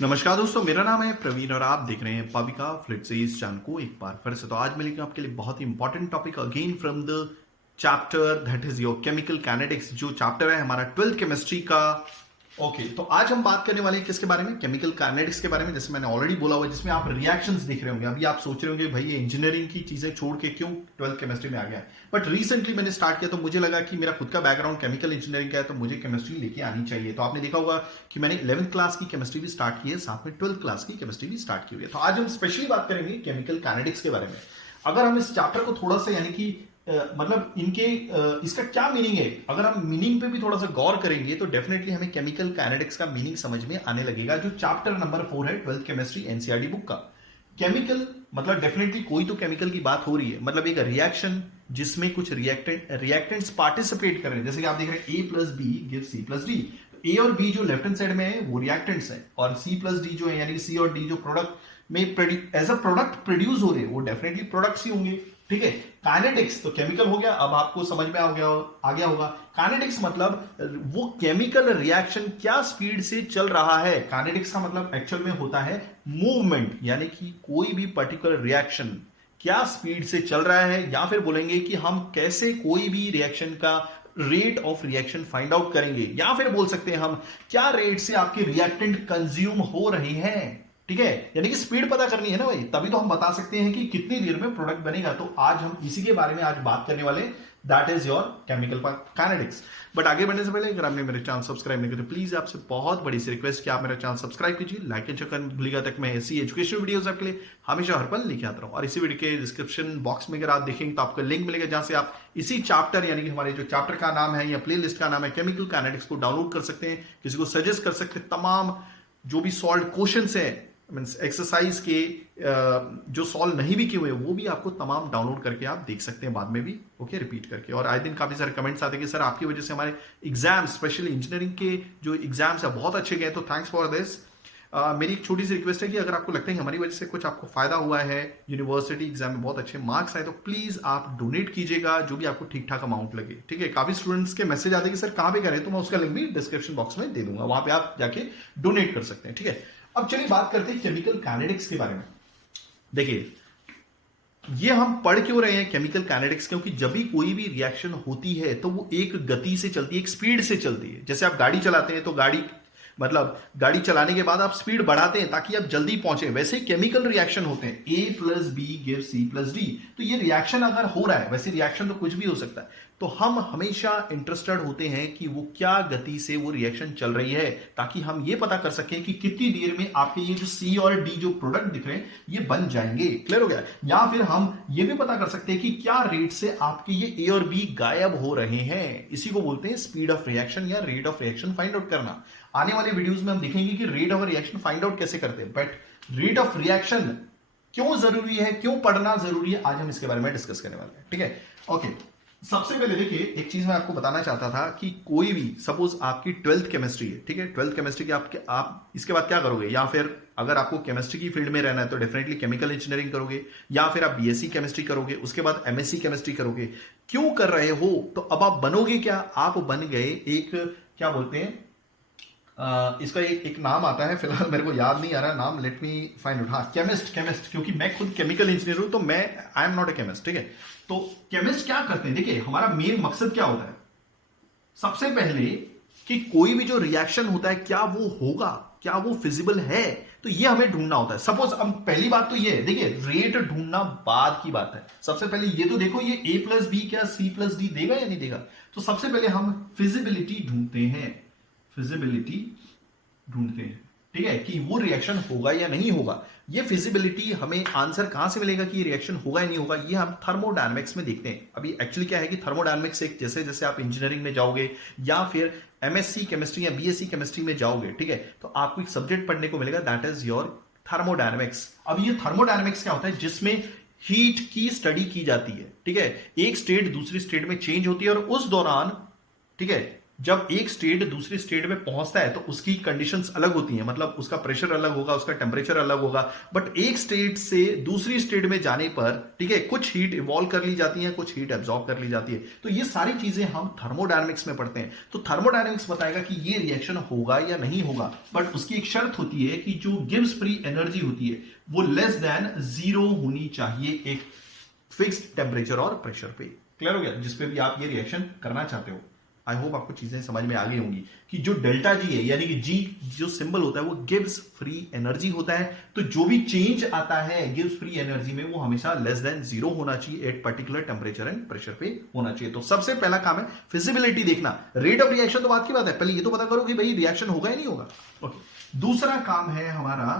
नमस्कार दोस्तों, मेरा नाम है प्रवीण और आप देख रहे हैं पविका फ्लिटसीज चैनल को एक बार फिर से। तो आज मिलेंगे आपके लिए बहुत ही important topic again from the chapter that is your chemical kinetics, जो चैप्टर है हमारा 12th केमिस्ट्री का। ओके, तो आज हम बात करने वाले हैं किसके बारे में? केमिकल काइनेटिक्स के बारे में, जैसे मैंने ऑलरेडी बोला हुआ है, जिसमें आप रिएक्शंस देख रहे होंगे। अभी आप सोच रहे होंगे भाई ये इंजीनियरिंग की चीजें छोड़ के क्यों 12th केमिस्ट्री में आ गया है। बट रिसेंटली मैंने स्टार्ट किया तो मुझे लगा कि मेरा खुद का बैकग्राउंड केमिकल इंजीनियरिंग का है, तो मुझे केमिस्ट्री लेके आनी चाहिए। तो आपने देखा होगा कि मैंने 11th क्लास की केमिस्ट्री भी स्टार्ट की है, साथ में 12th क्लास की केमिस्ट्री भी स्टार्ट की हुई है। तो आज हम स्पेशली बात करेंगे केमिकल काइनेटिक्स के बारे में। अगर हम इस चैप्टर को थोड़ा सा यानी कि मतलब इसका क्या मीनिंग है, अगर हम मीनिंग पे भी थोड़ा सा गौर करेंगे तो डेफिनेटली हमें केमिकल काइनेटिक्स का मीनिंग समझ में आने लगेगा, जो चैप्टर नंबर 4 है 12th केमिस्ट्री एनसीईआरटी बुक का। केमिकल मतलब डेफिनेटली कोई तो केमिकल की बात हो रही है, मतलब एक रिएक्शन जिसमें कुछ रिएक्टेंट्स पार्टिसिपेट कर रहे हैं। जैसे कि आप देख रहे हैं A plus B give C plus D. A और बी जो लेफ्ट हैंड साइड में है वो रिएक्टेंट्स है, और सी प्लस डी जो है यानी सी और डी जो प्रोडक्ट में एज अ प्रोडक्ट प्रोड्यूस हो रहे हैं वो डेफिनेटली प्रोडक्ट्स ही होंगे। ठीक है, काइनेटिक्स तो केमिकल हो गया, अब आपको समझ में आ गया होगा। काइनेटिक्स मतलब वो केमिकल रिएक्शन क्या स्पीड से चल रहा है। काइनेटिक्स का मतलब एक्चुअल में होता है मूवमेंट, यानी कि कोई भी पर्टिकुलर रिएक्शन क्या स्पीड से चल रहा है, या फिर बोलेंगे कि हम कैसे कोई भी रिएक्शन का rate of reaction find out करेंगे, या फिर बोल सकते हैं हम क्या रेट से आपके रिएक्टेंट कंज्यूम हो रहे हैं। ठीक है, यानी कि स्पीड पता करनी है ना भाई, तभी तो हम बता सकते हैं कि कितनी देर में प्रोडक्ट बनेगा। तो आज हम इसी के बारे में आज बात करने वाले, that is your chemical kinetics. But आगे बढ़ने से पहले अगर आपने मेरे चैनल सब्सक्राइब नहीं किया तो प्लीज आपसे बहुत बड़ी सी रिक्वेस्ट कि आप मेरा चैनल सब्सक्राइब कीजिए, लाइक एंड शेयर करना भूलिएगा, तक मैं ऐसी एजुकेशनल वीडियोस आपके लिए हमेशा हर पल लेके आता रहूं। और इसी वीडियो के डिस्क्रिप्शन बॉक्स में अगर आप देखेंगे तो आपको लिंक मिलेगा, जहां से आप इसी चैप्टर यानी कि हमारे जो चैप्टर का नाम है या प्ले लिस्ट का नाम है केमिकल काइनेटिक्स को डाउनलोड कर सकते हैं, किसी को सजेस्ट कर सकते हैं। तमाम जो भी सॉल्व क्वेश्चंस है मीन्स एक्सरसाइज के जो सॉल्व नहीं भी किए हुए वो भी आपको तमाम डाउनलोड करके आप देख सकते हैं बाद में भी, ओके, रिपीट करके। और आए दिन काफी सारे कमेंट्स आते हैं कि सर आपकी वजह से हमारे एग्जाम स्पेशली इंजीनियरिंग के जो एग्जाम्स है बहुत अच्छे गए, तो थैंक्स फॉर दिस। मेरी एक छोटी सी रिक्वेस्ट है कि अगर आपको लगता है कि हमारी वजह से कुछ आपको फायदा हुआ है, यूनिवर्सिटी एग्जाम में बहुत अच्छे मार्क्स आए, तो प्लीज आप डोनेट कीजिएगा जो भी आपको ठीक ठाक अमाउंट लगे। ठीक है, काफी स्टूडेंट्स के मैसेज आते हैं कि सर कहाँ पे करें, तो मैं उसका लिंक भी डिस्क्रिप्शन बॉक्स में दे दूंगा, वहां पे आप जाके डोनेट कर सकते हैं। ठीक है, अब चलिए बात करते हैं केमिकल काइनेटिक्स के बारे में। देखिए, ये हम पढ़ क्यों रहे हैं केमिकल काइनेटिक्स, क्योंकि जब भी कोई भी रिएक्शन होती है तो वो एक गति से चलती है, एक स्पीड से चलती है। जैसे आप गाड़ी चलाते हैं तो गाड़ी चलाने के बाद आप स्पीड बढ़ाते हैं ताकि आप जल्दी पहुंचे, वैसे केमिकल रिएक्शन होते हैं। A plus B give C plus D. तो ये रिएक्शन अगर हो रहा है, वैसे रिएक्शन तो कुछ भी हो सकता है, तो हम हमेशा इंटरेस्टेड होते हैं कि वो क्या गति से वो रिएक्शन चल रही है, ताकि हम ये पता कर सकें कि कितनी देर में आपके ये जो सी और डी जो प्रोडक्ट दिख रहे हैं ये बन जाएंगे। क्लियर हो गया? या फिर हम ये भी पता कर सकते हैं कि क्या रेट से आपके ये ए और बी गायब हो रहे हैं। इसी को बोलते हैं स्पीड ऑफ रिएक्शन या rate of reaction find out करना। आने वाले वीडियोस में हम देखेंगे कि rate of reaction find out कैसे करते हैं, बट रेट ऑफ रिएक्शन क्यों जरूरी है, क्यों पढ़ना जरूरी है, आज हम इसके बारे में डिस्कस करने वाले हैं। ठीक है, ओके। सबसे पहले देखिए, एक चीज मैं आपको बताना चाहता था कि कोई भी सपोज आपकी 12th केमिस्ट्री है, ठीक है, 12th केमिस्ट्री की आप इसके बाद क्या करोगे, या फिर अगर आपको केमिस्ट्री की फील्ड में रहना है तो डेफिनेटली केमिकल इंजीनियरिंग करोगे, या फिर आप बीएससी केमिस्ट्री करोगे, उसके बाद एमएससी केमिस्ट्री करोगे। क्यों कर रहे हो? तो अब आप बनोगे क्या? आप बन गए एक, क्या बोलते हैं इसका एक नाम आता है, फिलहाल मेरे को याद नहीं आ रहा नाम, लेट मी फाइंड आउट। हाँ, केमिस्ट, क्योंकि मैं खुद केमिकल इंजीनियर हूं तो मैं I am not a chemist. ठीक है, तो केमिस्ट क्या करते हैं? देखिए, हमारा मेन मकसद क्या होता है? सबसे पहले कि कोई भी जो रिएक्शन होता है क्या वो होगा, क्या वो फिजिबल है, तो ये हमें ढूंढना होता है। सपोज अब पहली बात तो ये है, देखिए रेट ढूंढना बाद की बात है। सबसे पहले ये तो देखो, ये ए प्लस बी क्या सी प्लस डी देगा या नहीं देगा। तो सबसे पहले हम फिजिबिलिटी ढूंढते हैं, ठीक है, कि वो रिएक्शन होगा या नहीं होगा। ये फिजिबिलिटी हमें आंसर कहां से मिलेगा कि ये रिएक्शन होगा या नहीं होगा, ये हम थर्मोडायनेमिक्स में देखते हैं। अभी एक्चुअली क्या है कि थर्मोडायनेमिक्स एक जैसे जैसे आप इंजीनियरिंग में जाओगे या फिर एमएससी केमिस्ट्री या बीएससी केमिस्ट्री में जाओगे, ठीक है, तो आपको एक सब्जेक्ट पढ़ने को मिलेगा, दैट इज योर थर्मोडायनेमिक्स। अब ये थर्मोडायनेमिक्स क्या होता है? जिसमें हीट की स्टडी की जाती है। ठीक है, एक स्टेट दूसरी स्टेट में चेंज होती है और उस दौरान, ठीक है, जब एक स्टेट दूसरे स्टेट में पहुंचता है तो उसकी कंडीशंस अलग होती हैं, मतलब उसका प्रेशर अलग होगा, उसका टेम्परेचर अलग होगा, बट एक स्टेट से दूसरी स्टेट में जाने पर, ठीक है, कुछ हीट इवॉल्व कर ली जाती है, कुछ हीट एब्जॉर्ब कर ली जाती है। तो ये सारी चीजें हम थर्मोडायनेमिक्स में पढ़ते हैं। तो थर्मोडायनेमिक्स बताएगा कि ये रिएक्शन होगा या नहीं होगा, बट उसकी एक शर्त होती है कि जो गिब्स फ्री एनर्जी होती है वो लेस देन 0 होनी चाहिए एक फिक्स्ड टेम्परेचर और प्रेशर पे। क्लियर हो गया? जिसपे भी आप ये रिएक्शन करना चाहते हो। आई होप आपको चीजें समझ में आ गई होंगी कि जो डेल्टा जी है, यानी कि जी जो सिंबल होता है वो गिब्स फ्री एनर्जी होता है। तो जो भी चेंज आता है गिब्स फ्री एनर्जी में वो हमेशा लेस देन 0 होना चाहिए at particular temperature and pressure पे होना चाहिए। तो सबसे पहला काम है फिजिबिलिटी देखना। रेट ऑफ रिएक्शन तो बात की बात है, पहले ये तो पता करो कि भाई रिएक्शन होगा या नहीं होगा। ओके, दूसरा काम है हमारा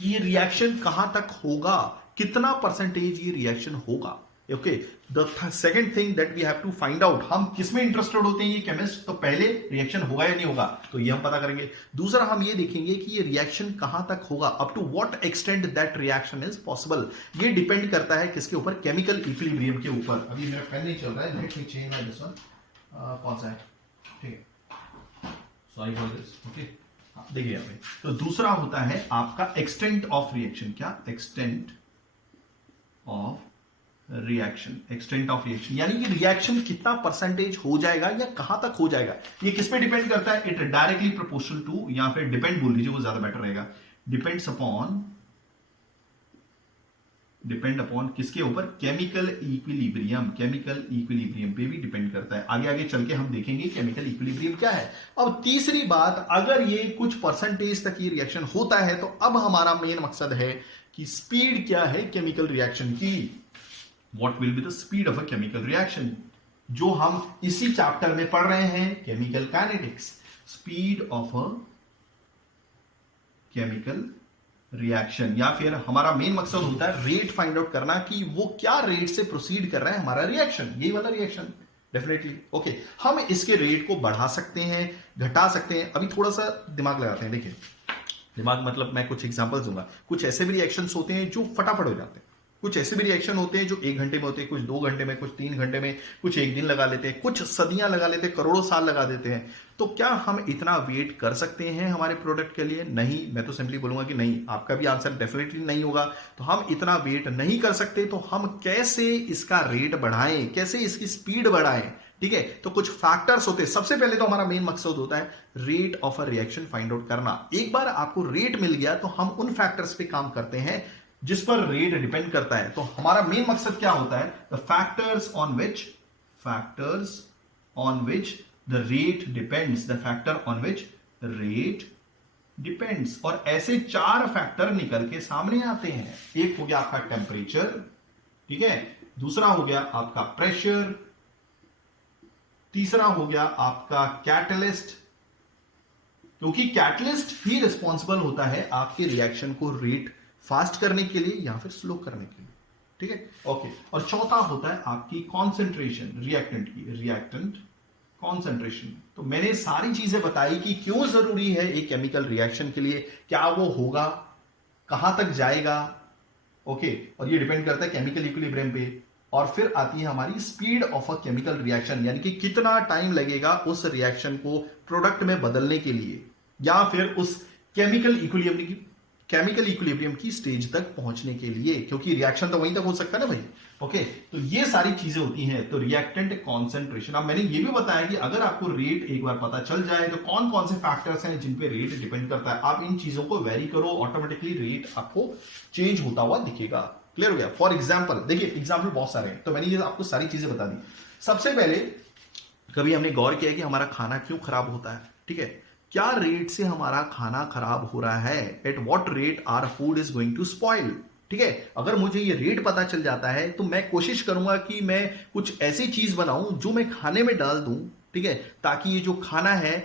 कि ये रिएक्शन कहां तक होगा, कितना परसेंटेज ये रिएक्शन होगा। Okay, the second thing that we have to find out, हम किसमें इंटरेस्टेड होते हैं ये केमिस्ट, तो पहले रिएक्शन होगा या नहीं होगा तो ये हम पता करेंगे। दूसरा हम ये देखेंगे कि ये रिएक्शन कहां तक होगा, up to what extent that reaction is possible. ये डिपेंड करता है किसके ऊपर, केमिकल इक्विलिब्रियम के ऊपर। अभी मेरा पेन नहीं चल रहा है, let me change my this one. कौन सा है, ठीक है, सॉरी फॉर दिस। ओके, देखिए यहाँ पे तो दूसरा होता है आपका एक्सटेंट ऑफ रिएक्शन। क्या? Extent of reaction. Extent of reaction यानी कि रिएक्शन कितना परसेंटेज हो जाएगा या कहां तक हो जाएगा, ये किस पे डिपेंड करता है? इट डायरेक्टली प्रोपोर्शनल टू, या फिर डिपेंड बोल लीजिए, वो ज्यादा बेटर रहेगा। डिपेंड्स अपॉन, डिपेंड अपॉन किसके ऊपर? Chemical equilibrium. केमिकल इक्विलिब्रियम पे भी डिपेंड करता है। आगे आगे चल के हम देखेंगे केमिकल इक्विलिब्रियम क्या है। अब तीसरी बात, अगर ये कुछ परसेंटेज तक ये रिएक्शन होता है तो अब हमारा मेन मकसद है कि स्पीड क्या है केमिकल रिएक्शन की। What will be the speed of a chemical reaction? जो हम इसी चैप्टर में पढ़ रहे हैं, chemical kinetics. Speed of a chemical reaction, या फिर हमारा मेन मकसद होता है रेट फाइंड आउट करना कि वो क्या रेट से प्रोसीड कर रहा है हमारा रिएक्शन, यही वाला रिएक्शन। डेफिनेटली ओके, हम इसके रेट को बढ़ा सकते हैं, घटा सकते हैं। अभी थोड़ा सा दिमाग लगाते हैं। देखिए, दिमाग मतलब मैं कुछ एग्जांपल्स दूंगा। कुछ ऐसे भी रिएक्शंस होते हैं जो फटाफट हो जाते हैं, कुछ ऐसे भी रिएक्शन होते हैं जो 1 घंटे में होते हैं, कुछ 2 घंटे में, कुछ 3 घंटे में, कुछ 1 दिन लगा लेते हैं, कुछ सदियां लगा लेते हैं, करोड़ों साल लगा देते हैं। तो क्या हम इतना वेट कर सकते हैं हमारे प्रोडक्ट के लिए? नहीं, मैं तो सिंपली बोलूंगा कि नहीं। आपका भी आंसर डेफिनेटली नहीं होगा। तो हम इतना वेट नहीं कर सकते, तो हम कैसे इसका रेट बढ़ाएं, कैसे इसकी स्पीड बढ़ाएं? ठीक है, तो कुछ फैक्टर्स होते हैं। सबसे पहले तो हमारा मेन मकसद होता है rate of a reaction find out करना। एक बार आपको रेट मिल गया तो हम उन फैक्टर्स पे काम करते हैं जिस पर रेट डिपेंड करता है। तो हमारा मेन मकसद क्या होता है? The factors on which the rate depends, the factor on which rate depends. और ऐसे 4 फैक्टर निकल के सामने आते हैं। एक हो गया आपका टेम्परेचर, ठीक है, दूसरा हो गया आपका प्रेशर, तीसरा हो गया आपका कैटलिस्ट, क्योंकि कैटलिस्ट ही रिस्पॉन्सिबल होता है आपके रिएक्शन को रेट फास्ट करने के लिए या फिर स्लो करने के लिए। ठीक है, ओके। और चौथा होता है आपकी कॉन्सेंट्रेशन, रिएक्टेंट की, रिएक्टेंट कॉन्सेंट्रेशन। तो मैंने सारी चीजें बताई कि क्यों जरूरी है एक केमिकल रिएक्शन के लिए, क्या वो होगा, कहां तक जाएगा, ओके। और ये डिपेंड करता है केमिकल इक्विलिब्रियम पे। और फिर आती है हमारी speed of a chemical reaction, यानी कि कितना टाइम लगेगा उस रिएक्शन को प्रोडक्ट में बदलने के लिए, या फिर उस केमिकल इक्विलिब्रियम की स्टेज तक पहुंचने के लिए, क्योंकि रिएक्शन तो वहीं तक हो सकता है ना भाई। ओके, तो ये सारी चीजें होती हैं। तो रिएक्टेंट कॉन्सेंट्रेशन। अब मैंने ये भी बताया कि अगर आपको रेट एक बार पता चल जाए तो कौन कौन से फैक्टर्स हैं जिन पे रेट डिपेंड करता है, आप इन चीजों को वेरी करो, ऑटोमेटिकली रेट आपको चेंज होता हुआ दिखेगा। क्लियर हो गया? फॉर एग्जाम्पल, देखिए एग्जाम्पल बहुत सारे हैं, तो मैंने ये आपको सारी चीजें बता दी। सबसे पहले कभी हमने गौर किया कि हमारा खाना क्यों खराब होता है? ठीक है, क्या रेट से हमारा खाना खराब हो रहा है, at what rate our food is going to spoil. ठीक है, अगर मुझे ये रेट पता चल जाता है तो मैं कोशिश करूंगा कि मैं कुछ ऐसी चीज बनाऊं जो मैं खाने में डाल दूं, ठीक है, ताकि ये जो खाना है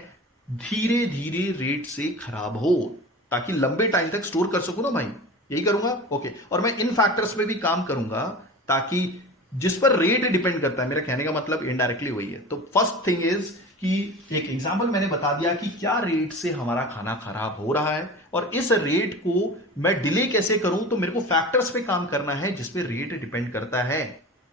धीरे धीरे रेट से खराब हो, ताकि लंबे टाइम तक स्टोर कर सकूं ना भाई। यही करूंगा, ओके। और मैं इन फैक्टर्स पे भी काम करूंगा ताकि जिस पर रेट डिपेंड करता है, मेरा कहने का मतलब इनडायरेक्टली वही है। तो फर्स्ट थिंग इज कि एक एग्जांपल मैंने बता दिया कि क्या रेट से हमारा खाना खराब हो रहा है, और इस रेट को मैं डिले कैसे करूं। तो मेरे को फैक्टर्स पे काम करना है जिस पे रेट डिपेंड करता है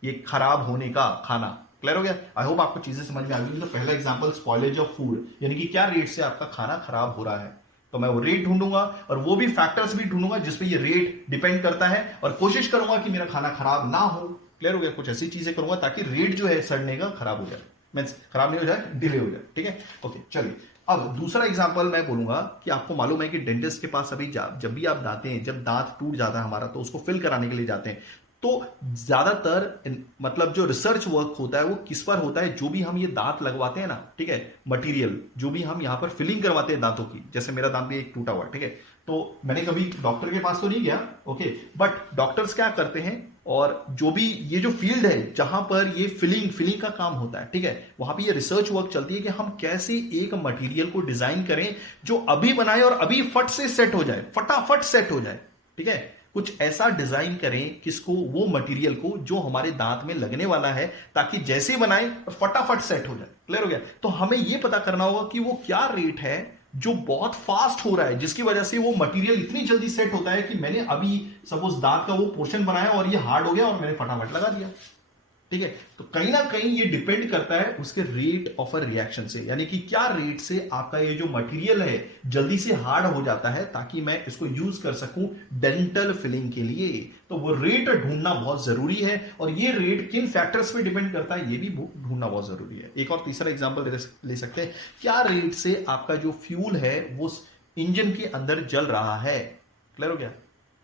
ये खराब होने का खाना। क्लियर हो गया? आई होप आपको चीजें समझ में आ गई। तो पहला एग्जांपल स्पॉइलेज ऑफ फूड, यानी कि क्या रेट से आपका खाना खराब हो रहा है, तो मैं वो रेट ढूंढूंगा और वो भी फैक्टर्स भी ढूंढूंगा जिसपे ये रेट डिपेंड करता है, और कोशिश करूंगा कि मेरा खाना खराब ना हो। क्लियर हो गया? कुछ ऐसी चीजें करूंगा ताकि रेट जो है सड़ने का खराब हो जाए, मींस खराब नहीं हो जाए, डिले हो जाए। ठीक है, ओके चलिए। अब दूसरा एग्जांपल मैं बोलूंगा कि आपको मालूम है कि डेंटिस्ट के पास अभी जब भी आप जाते हैं, जब दांत टूट जाता है हमारा तो उसको फिल कराने के लिए जाते हैं, तो ज्यादातर मतलब जो रिसर्च वर्क होता है वो किस पर होता है, जो भी हम ये दांत लगवाते हैं ना, ठीक है, मटेरियल जो भी हम यहां पर फिलिंग करवाते हैं दांतों की, जैसे मेरा दांत भी एक टूटा हुआ है, ठीक है, तो मैंने कभी डॉक्टर के पास तो नहीं गया, ओके, बट डॉक्टर्स क्या करते हैं, और जो भी ये जो फील्ड है जहां पर ये फिलिंग का काम होता है, ठीक है, वहां पे ये रिसर्च वर्क चलती है कि हम कैसे एक मटेरियल को डिजाइन करें जो अभी बनाए और अभी फट से सेट हो जाए, फटाफट सेट हो जाए। ठीक है, कुछ ऐसा डिजाइन करें किसको, वो मटेरियल को जो हमारे दांत में लगने वाला है, ताकि जैसे बनाए फटाफट सेट हो जाए। क्लियर हो गया? तो हमें यह पता करना होगा कि वो क्या रेट है जो बहुत फास्ट हो रहा है, जिसकी वजह से वो मटेरियल इतनी जल्दी सेट होता है कि मैंने अभी सपोज दांत का वो पोर्शन बनाया और ये हार्ड हो गया और मैंने फटाफट लगा दिया। ठीक है, तो कहीं ना कहीं ये डिपेंड करता है उसके रेट ऑफ अ रिएक्शन से, यानी कि क्या रेट से आपका ये जो मटेरियल है जल्दी से हार्ड हो जाता है ताकि मैं इसको यूज कर सकूं डेंटल फिलिंग के लिए। तो वो रेट ढूंढना बहुत जरूरी है, और ये रेट किन फैक्टर्स पे डिपेंड करता है ये भी ढूंढना बहुत जरूरी है। एक और तीसरा एग्जांपल ले सकते हैं, क्या रेट से आपका जो फ्यूल है वो इंजन के अंदर जल रहा है। क्लियर हो गया?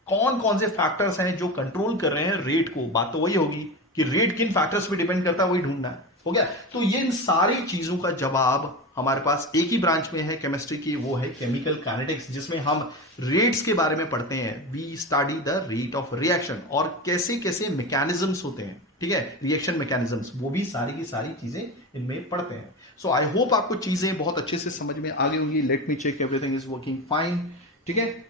कौन कौन से फैक्टर्स हैं जो कंट्रोल कर रहे हैं रेट को, बात तो वही होगी कि रेट किन फैक्टर्स पे डिपेंड करता है, वही ढूंढना है। हो गया? तो ये इन सारी चीजों का जवाब हमारे पास एक ही ब्रांच में है केमिस्ट्री की, वो है केमिकल काइनेटिक्स, जिसमें हम रेट्स के बारे में पढ़ते हैं। We study the rate of reaction और कैसे कैसे मैकेनिज्म्स होते हैं, ठीक है, रिएक्शन मैकेनिज्म्स, वो भी सारी की सारी चीजें इनमें पढ़ते हैं। सो आई होप आपको चीजें बहुत अच्छे से समझ में आ गई होंगी। Let me check everything is working fine. ठीक है,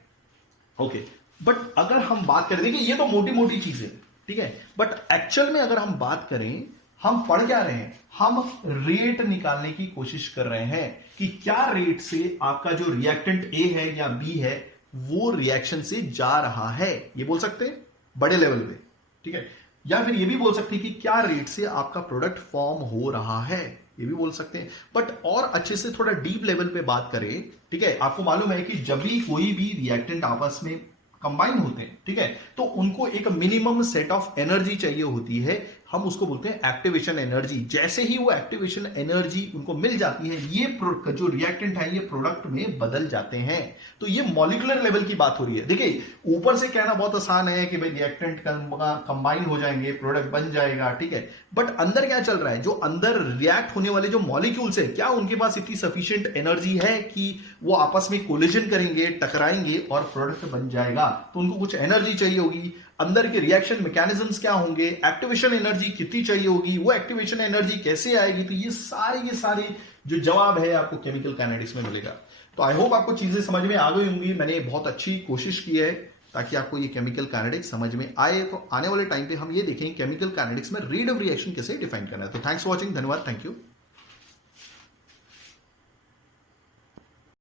ओके। बट अगर हम बात करें, देखिए ये तो मोटी मोटी चीजें, ठीक है, बट एक्चुअल में अगर हम बात करें, हम पढ़ क्या रहे हैं, हम रेट निकालने की कोशिश कर रहे हैं कि क्या रेट से आपका जो रिएक्टेंट ए है या बी है वो रिएक्शन से जा रहा है, ये बोल सकते हैं बड़े लेवल पे। ठीक है, या फिर ये भी बोल सकते हैं कि क्या रेट से आपका प्रोडक्ट फॉर्म हो रहा है, ये भी बोल सकते हैं। बट और अच्छे से थोड़ा डीप लेवल पे बात करें, ठीक है, आपको मालूम है कि जब भी कोई भी रिएक्टेंट आपस में कंबाइन होते हैं, ठीक है, तो उनको एक मिनिमम सेट ऑफ एनर्जी चाहिए होती है, हम उसको बोलते हैं एक्टिवेशन एनर्जी। जैसे ही वो एक्टिवेशन एनर्जी उनको मिल जाती है, ये जो रिएक्टेंट है ये प्रोडक्ट में बदल जाते हैं। तो ये मॉलिक्यूलर लेवल की बात हो रही है। देखिए ऊपर से कहना बहुत आसान है कि भाई रिएक्टेंट कंबाइन हो जाएंगे, प्रोडक्ट बन जाएगा, ठीक है, बट अंदर क्या चल रहा है, जो अंदर रिएक्ट होने वाले जो मॉलिक्यूल्स है, क्या उनके पास इतनी सफिशिएंट एनर्जी है कि वो आपस में कोलिजन करेंगे, टकराएंगे और प्रोडक्ट बन जाएगा? तो उनको कुछ एनर्जी चाहिए होगी। अंदर के रिएक्शन मैकेनिज्म्स क्या होंगे, एक्टिवेशन एनर्जी कितनी चाहिए होगी, वो एक्टिवेशन एनर्जी कैसे आएगी? तो ये सारे जो जवाब है आपको केमिकल काइनेटिक्स में मिलेगा। तो आई होप आपको चीजें समझ में आ गई होंगी। मैंने बहुत अच्छी कोशिश की है ताकि आपको ये केमिकल काइनेटिक्स समझ में आए। तो आने वाले टाइम पे हम ये देखें केमिकल काइनेटिक्स में रेट ऑफ रिएक्शन कैसे डिफाइन करना है। तो थैंक्स फॉर वॉचिंग, धन्यवाद, थैंक यू।